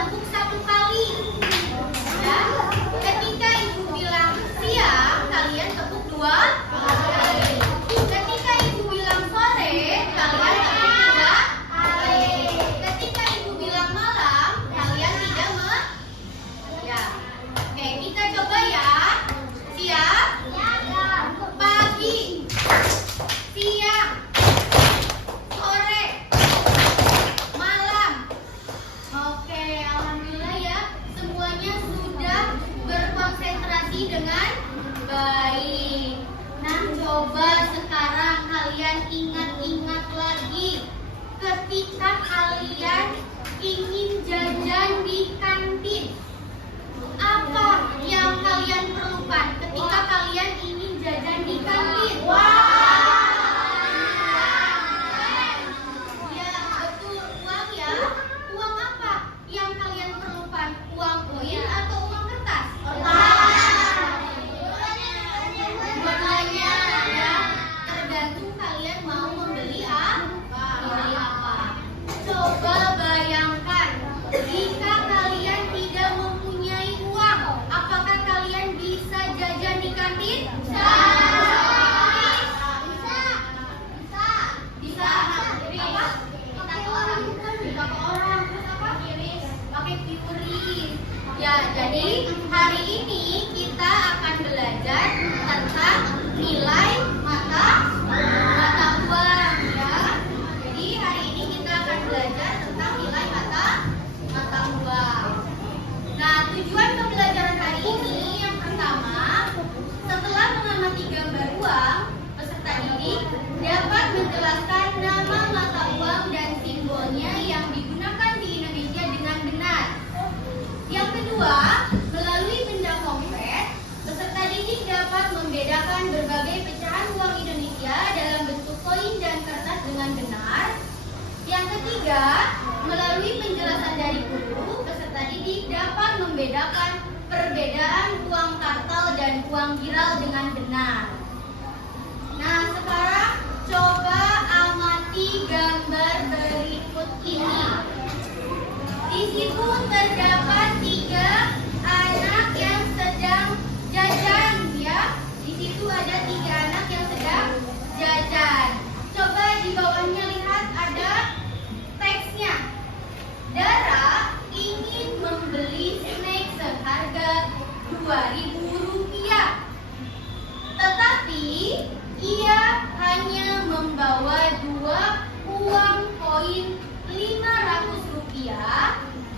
tepuk satu kali. Ya. Ketika ibu bilang siang, kalian tepuk dua kali. Ketika ibu bilang sore, kalian tepuk tiga kali. Ketika ibu bilang malam, kalian tidak ya. Oke, kita coba ya. Siap? Pagi, siang, sore, malam. Oke, alhamdulillah ya, semuanya sudah berkonsentrasi dengan baik. Nah, coba sekarang kalian ingat-ingat lagi ketika kalian ingin jajan di kantin. Apa yang kalian perlukan ketika kalian ingin jajan di kantin? Ya, betul, uang ya. Uang apa yang kalian perlukan? Uang koin atau uang kertas? Dua-duanya ya. Tergantung kalian mau membeli apa. Coba bayangkan jika kalian tidak mempunyai uang, apakah kalian bisa jajan di kantin? Bisa. Apa? Pakai orang. Terus apa? Pakai QRIS. Ya, jadi hari ini kita akan belajar tentang nilai mata uang ya. Jadi hari ini kita akan belajar tentang nilai mata uang. Nah, tujuan pembelajaran hari ini yang pertama, setelah mengamati gambar uang, peserta didik dapat menjelaskan nama mata uang dan simbolnya yang digunakan di Indonesia dengan benar. Yang kedua, melalui benda konkret, peserta didik dapat membedakan berbagai pecahan uang Indonesia dalam bentuk koin dan kertas dengan benar. Yang ketiga, melalui penjelasan dari guru, peserta didik dapat membedakan perbedaan uang kartal dan uang giral dengan benar. Nah, sekarang coba amati gambar berikut ini. Di situ terdapat 3 anak yang sedang jajan ya. Di situ ada 3 anak yang sedang jajan. Coba di bawahnya lihat ada teksnya. Dara ingin membeli snack seharga Rp2.000. Tetapi ia hanya membawa 2 uang koin Rp500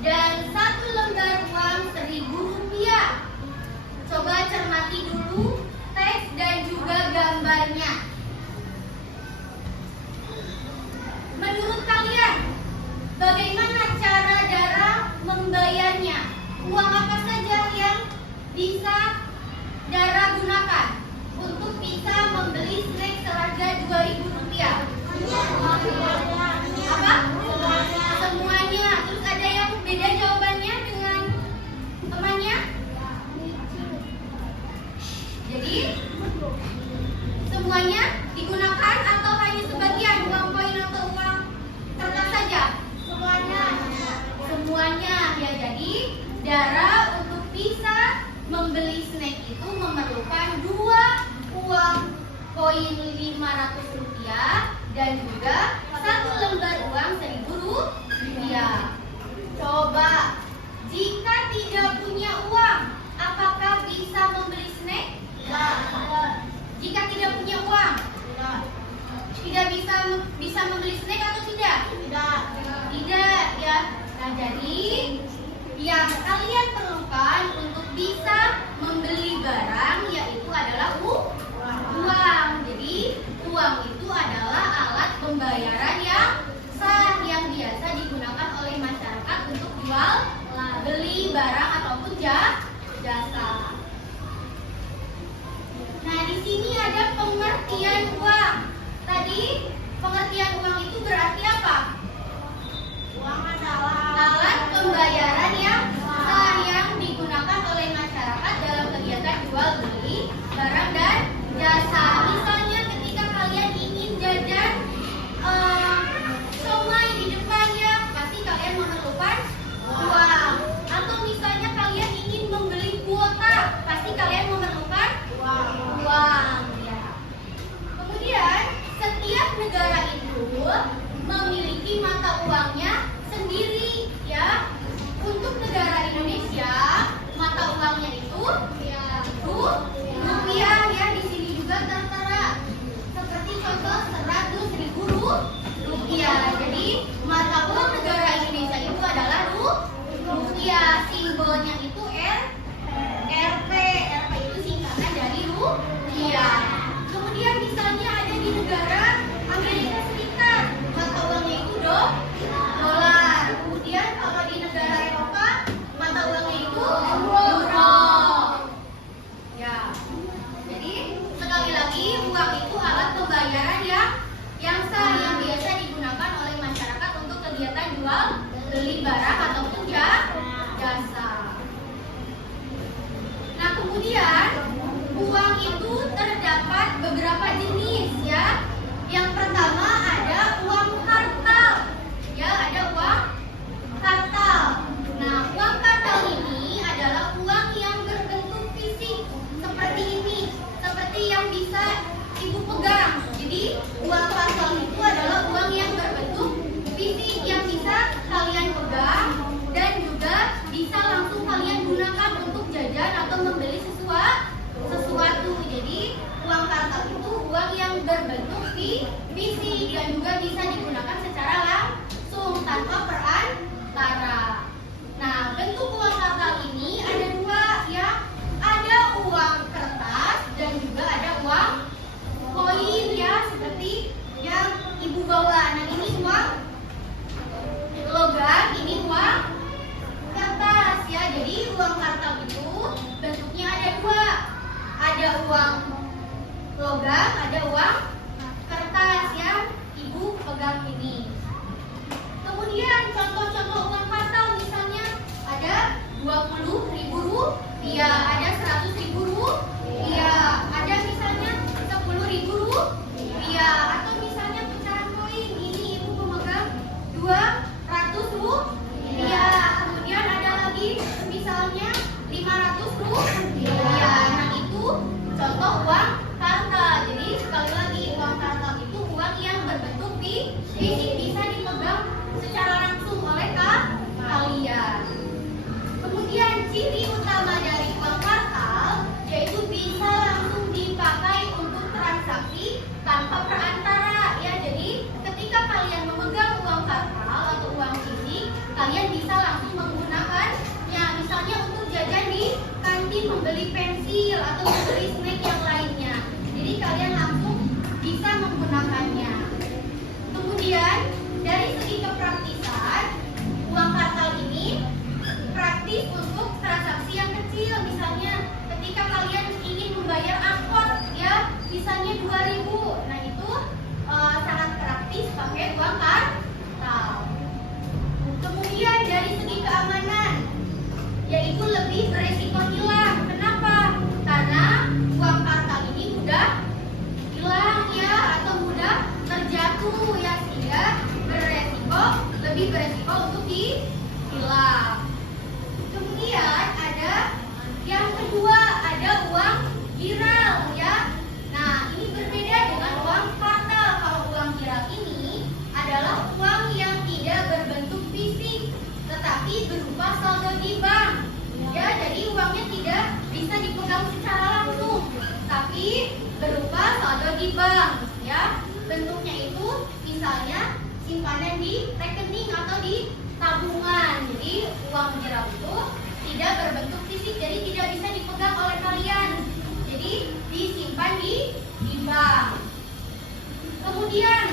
dan 1 lembar uang Rp1.000. Coba cermati dulu teks dan juga gambarnya. Menurut kalian, bagaimana cara Dara membayarnya? Uang apa saja yang bisa Dara gunakan untuk bisa membeli snack seharga Rp2.000? Apa? Semuanya. Terus ada yang beda jawabannya dengan temannya? Jadi, semuanya digunakan atau hanya sebagian uang koin atau uang kertas saja? Semuanya ya. Jadi Dara untuk bisa membeli snack itu memerlukan 2 uang koin Rp500 dan juga 1 lembar uang Rp1.000. Coba jika tidak punya uang, apakah bisa membeli snack? Jika tidak punya uang, tidak bisa membeli snack atau tidak? Tidak ya. Nah, jadi yang kalian perlukan untuk bisa membeli barang yaitu adalah uang. Jadi uang itu adalah alat pembayaran yang sah yang biasa digunakan oleh masyarakat untuk jual beli barang ataupun jasa. Nah, di sini ada pengertian uang. Tadi pengertian uang itu berarti apa? Uang adalah alat pembayaran yang sah yang digunakan oleh masyarakat dalam kegiatan jual beli barang dan jasa. Misalnya ketika kalian ingin jajan somai di depan ya, pasti kalian memerlukan uang. berbentuk fisik dan juga bisa digunakan secara langsung tanpa perantara. Nah, bentuk uang kartal ini ada dua ya, ada uang kertas dan juga ada uang koin ya, seperti yang ibu bawa. Nah, ini uang logam, ini uang kertas ya. Jadi uang kartal itu bentuknya ada dua, ada uang logam, ada uang kertas ya. Ibu pegang ini. Kemudian contoh-contoh uang kartal misalnya ada 20.000 rupiah, ada 100.000 rupiah, ada misalnya 10.000 rupiah, atau misalnya pecahan koin. Ini ibu memegang 200 rupiah. Kemudian ada lagi misalnya 500 rupiah. Nah, itu contoh uang kartal. Jadi sekali lagi, uang kartal itu uang yang berbentuk fisik, bisa dipegang secara langsung oleh kalian. Kemudian ciri utama dari uang kartal yaitu bisa langsung dipakai untuk transaksi tanpa perantara ya. Jadi ketika kalian memegang uang kartal atau uang fisik, kalian bisa langsung menggunakannya, misalnya untuk jajan di kantin, membeli pensil atau membeli snack yang lainnya. Jadi kalian langsung bisa menggunakannya. Kemudian dari segi kepraktisan, uang kartal ini praktis untuk transaksi yang kecil. Misalnya ketika kalian ingin membayar angkot ya, misalnya 2.000. Nah, itu sangat praktis pakai uang kartal. Kemudian dari segi keamanan, yaitu lebih beresiko hilang. Kenapa? Karena uang kartal ini mudah hilang ya, atau mudah terjatuh ya, sehingga lebih beresiko untuk hilang. Kemudian ada yang kedua, ada uang giral ya. Nah, ini berbeda dengan uang kartal. Kalau uang giral ini adalah uang yang tidak berbentuk fisik, tetapi berupa saldo di bank ya. Jadi uangnya tidak bisa dipegang secara langsung, tapi berupa saldo di bank ya. Bentuknya itu misalnya simpanan di rekening atau di tabungan. Jadi uang giral itu tidak berbentuk fisik, jadi tidak bisa dipegang oleh kalian. Jadi disimpan di bank. Kemudian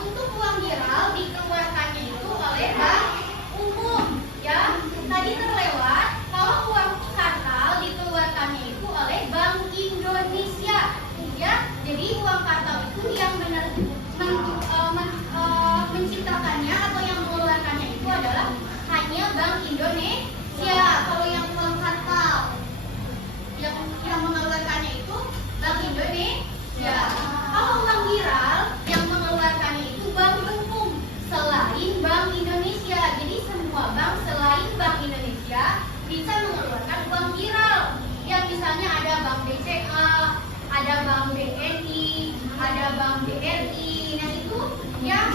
untuk uang giral dikeluarkannya itu oleh bank umum ya. Tadi terlewat, kalau uang kartal dikeluarkannya itu oleh Bank Indonesia ya. Jadi uang kartal itu yang menciptakannya atau yang mengeluarkannya itu adalah hanya Bank Indonesia. Kalau yang uang kartal yang mengeluarkannya itu Bank Indonesia. Kalau uang giral yang mengeluarkannya itu bank umum selain Bank Indonesia. Jadi semua bank selain Bank Indonesia bisa mengeluarkan uang giral. Ya, misalnya ada Bank BCA, ada Bank BNI, ada Bank BRI. Nah, itu yang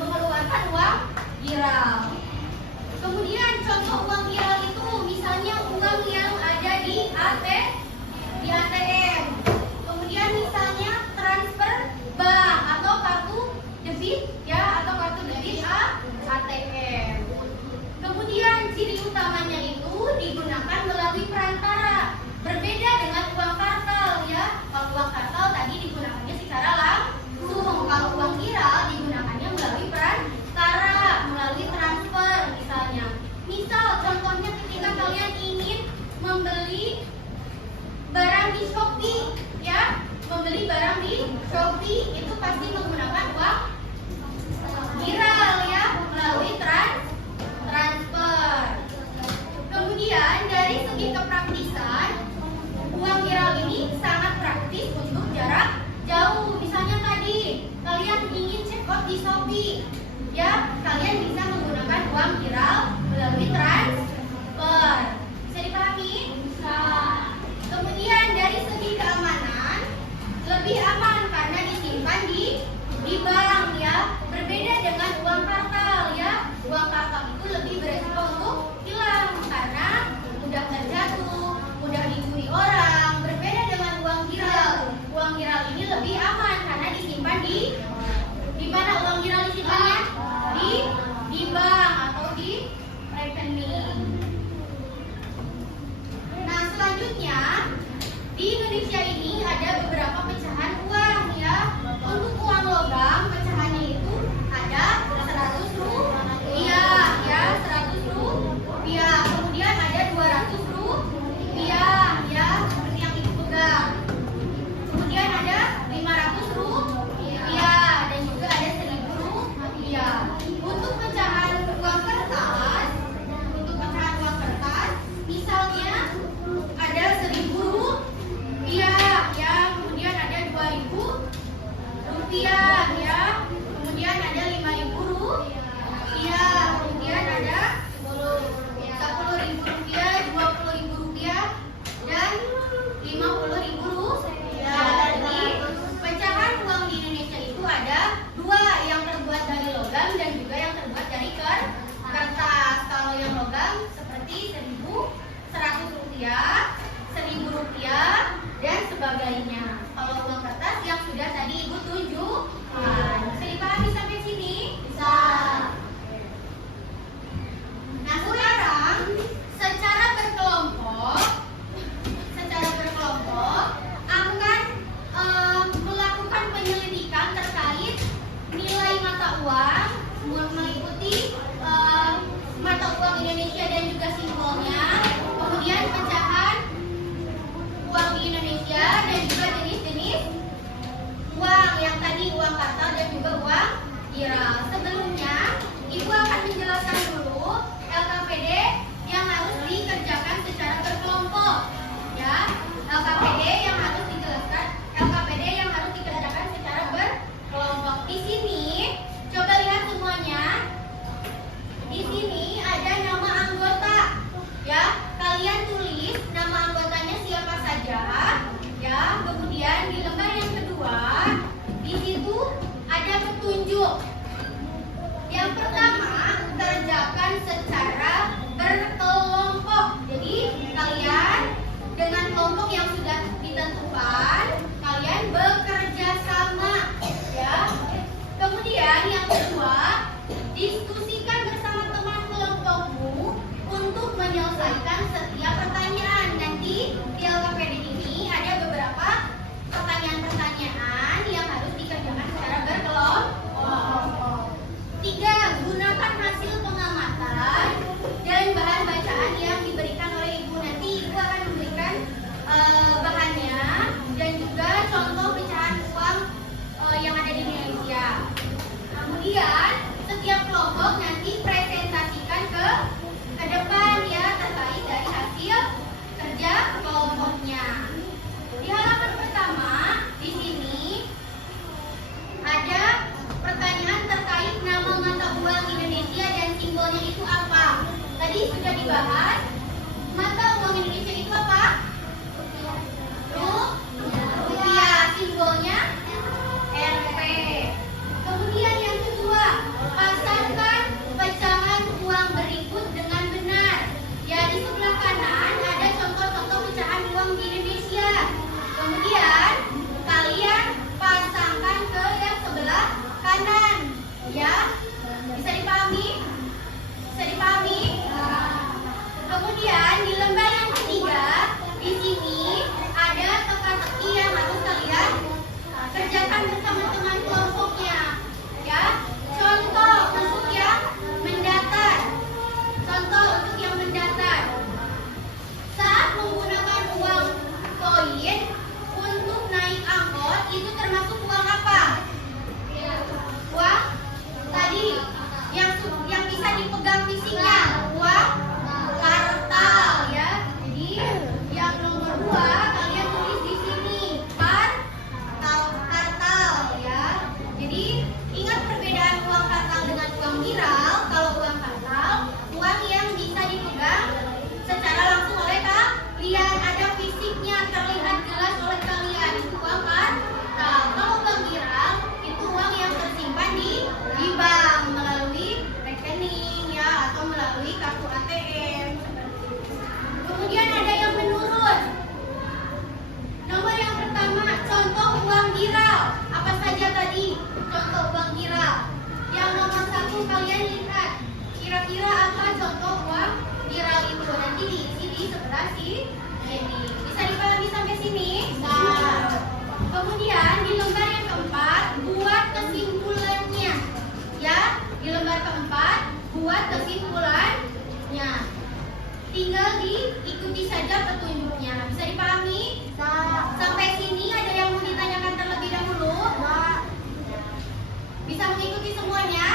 mengeluarkan uang giral. Kemudian contoh uang giral itu misalnya uang yang ada di ATM. Kemudian misalnya transfer bank atau kartu debit ya, atau kartu debit ATM. Kemudian ciri utamanya itu digunakan melalui perantara. Berbeda dengan uang kartal ya. Kalau uang kartal tadi digunakannya secara langsung. Kalau uang giral digunakannya melalui perantara, melalui transfer misalnya. Misal contohnya ketika kalian ingin membeli barang di Shopee ya, membeli barang di Shopee itu pasti menggunakan uang giral ya, melalui transfer. Kemudian dari segi kepraktisan, uang giral ini sangat praktis untuk jarak jauh. Misalnya tadi kalian ingin check out di Shopee ya, kalian bisa menggunakan uang giral melalui transfer. Bisa dipahami? Bisa. Kemudian dari segi keamanan lebih aman karena disimpan di bank viral. Sebelumnya, Ibu akan menjelaskan dulu LKPD yang harus dikerjakan secara berkelompok. Ya, LKPD yang harus dijelaskan, LKPD yang harus dikerjakan secara berkelompok. Di sini, coba lihat semuanya. Di sini ada nama anggota. Ya, kalian tulis nama anggotanya siapa saja. Ya, kemudian di lembar yang kedua, di situ ada petunjuk. Yang pertama, kerjakan secara berkelompok. Jadi, kalian dengan kelompok yang sudah ditentukan, kalian bekerja sama. Ya. Kemudian yang kedua, diskusikan bersama teman kelompokmu untuk menyelesaikan setiap pertanyaan. Nanti di LKPD ini ada beberapa pertanyaan-pertanyaan yang harus dikerjakan secara berkelompok. 3. Gunakan hasil pengamatan dan bahan bacaan yang diberikan oleh Ibu. Nanti Ibu akan memberikan bahannya dan juga contoh pecahan uang yang ada di Indonesia. Kemudian setiap kelompok nanti presentasikan ke depan ya terkait dari hasil kerja kelompoknya. Di halaman pertama di sini ada pertanyaan terkait nama mata uang Indonesia dan simbolnya itu apa. Tadi sudah dibahas. Mata uang Indonesia itu apa? Rupiah. Simbolnya Rp. Kemudian yang kedua, pasangkan pecahan uang berikut dengan benar. Ya, di sebelah kanan ada contoh-contoh pecahan uang di Indonesia. Kemudian kalian pasangkan ke yang sebelah kanan. Ya, bisa dipahami? Bisa dipahami? Kemudian di lembar yang ketiga, di sini ada teka-teki yang harus kalian kerjakan bersama teman kelompoknya. Ya, contoh untuk yang mendatar. Contoh untuk yang mendatar. Saat menggunakan uang koin untuk naik angkot, itu termasuk uang apa? Uang tadi yang bisa dipegang fisiknya, uang kartal ya. Jadi yang nomor 2 kalian tulis di sini kartal ya. Jadi ingat perbedaan uang kartal dengan uang viral. Kalau uang kartal, uang yang bisa dipegang secara langsung oleh kalian, ada fisiknya, terlihat jelas oleh kalian, itu uang kartal. Kalau uang viral, itu uang yang tersimpan di bank melalui rekening ya atau melalui kartu ATM. Kemudian ada yang menurun. Nomor yang pertama, contoh uang viral. Apa saja tadi contoh uang viral? Yang nomor 1 kalian lihat. Kira-kira apa contoh uang viral itu? Nanti diisi di sebelah sini. Bisa dipahami sampai sini? Nah. Kemudian di lembar yang keempat, buat kesimpulannya. Ya, di lembar keempat, buat kesimpulannya. Tinggal diikuti saja petunjuknya. Bisa dipahami? Sampai sini ada yang mau ditanyakan terlebih dahulu? Bisa mengikuti semuanya?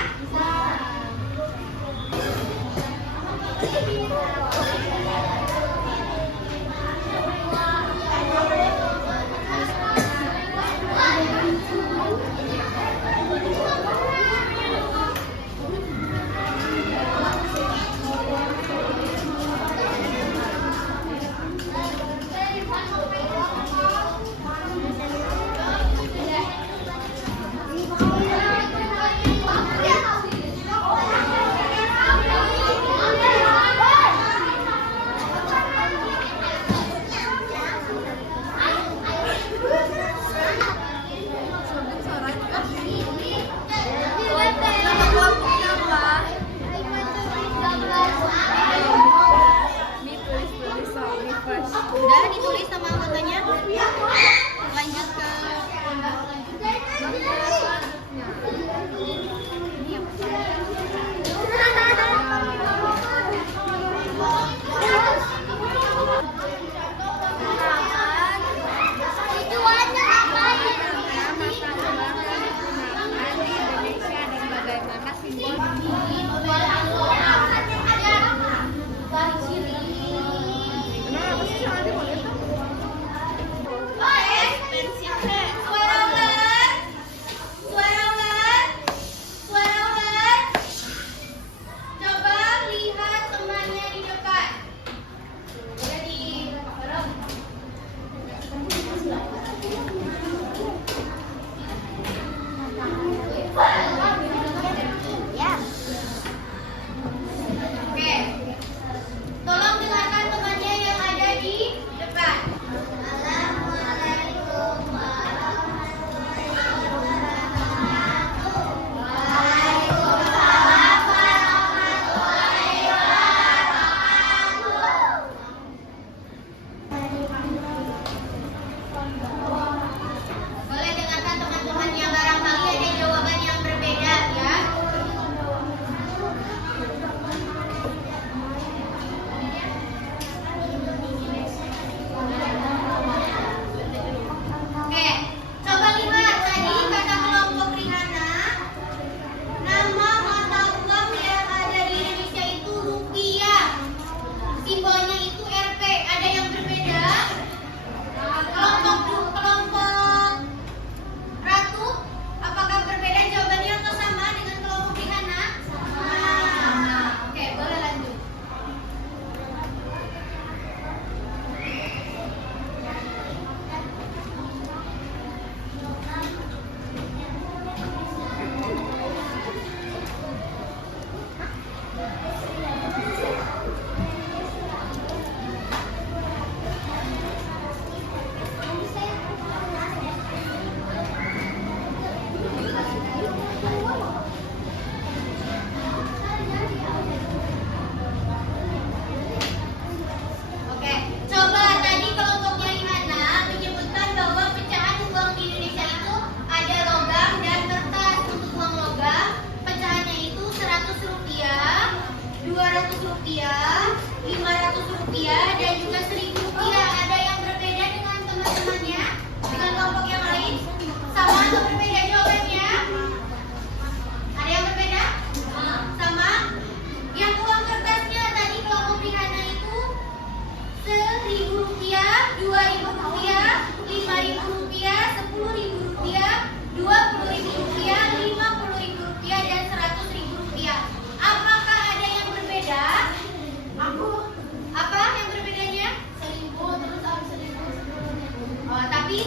tapi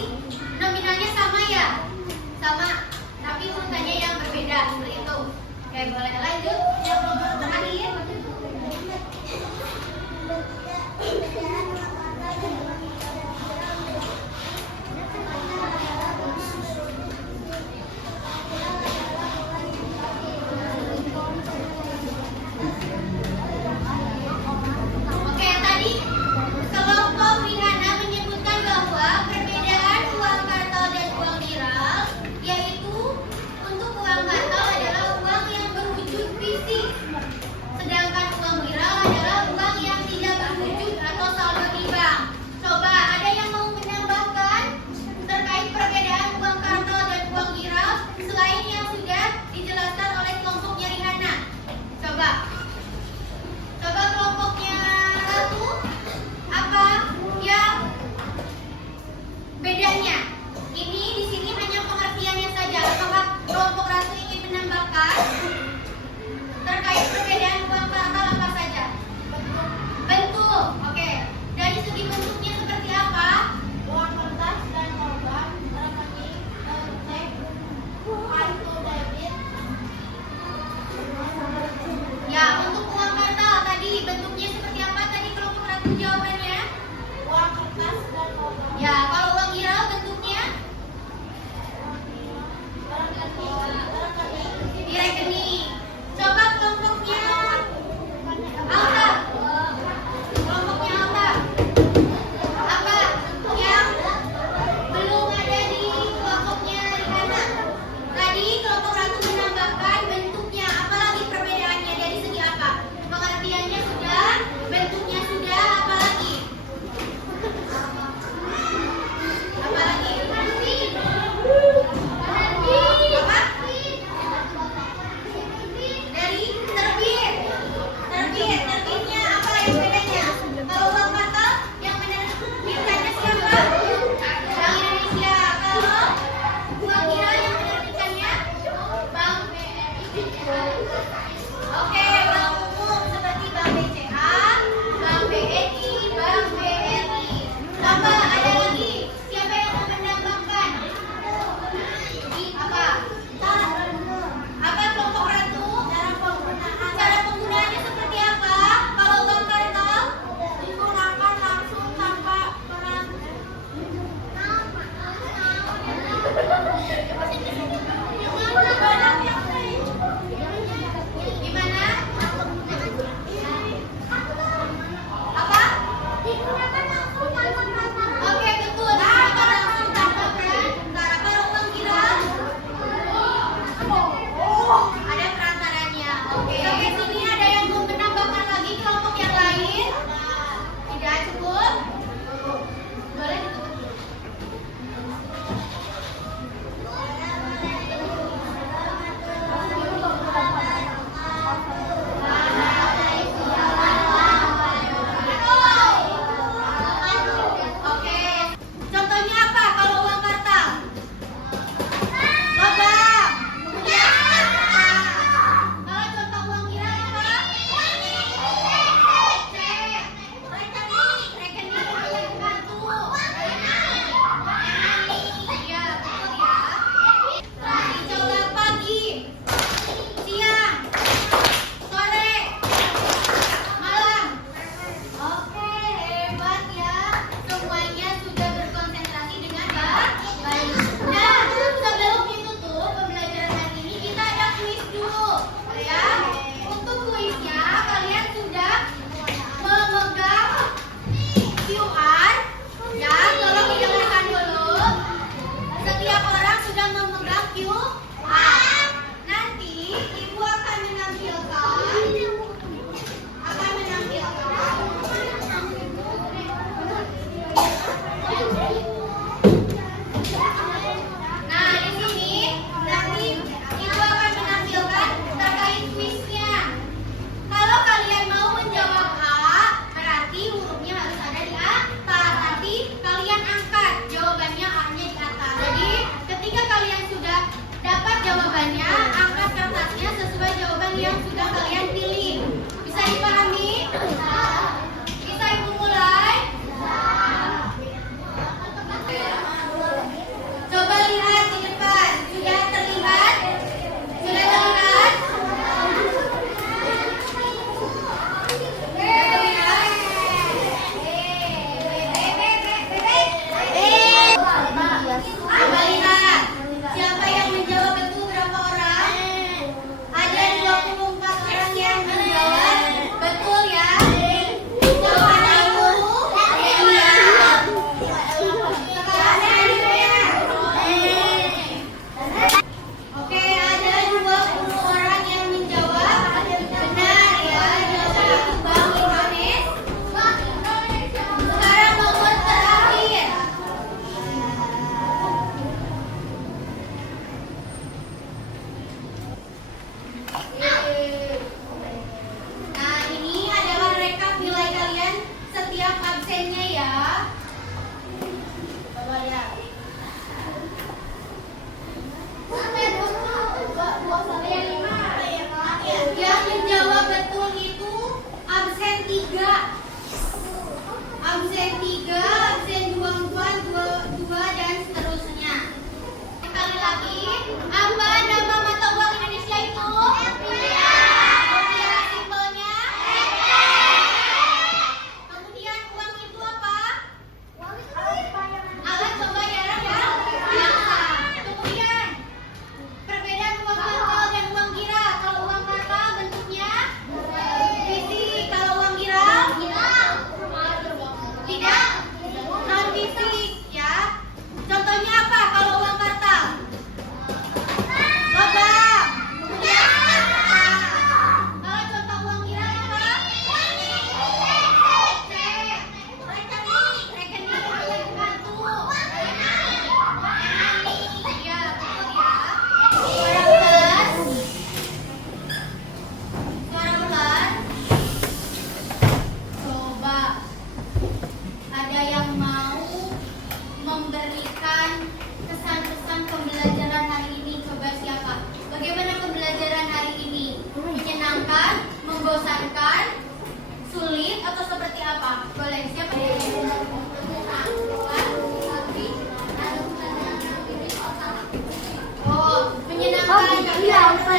nominalnya sama ya? Sama, tapi urutannya yang berbeda seperti itu. Oke, boleh lanjut. Yang nomor terakhir. Oke, tadi kelompok Rihana menyebutkan bahwa perbedaan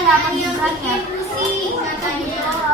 dapat hiburannya. Pusing katanya.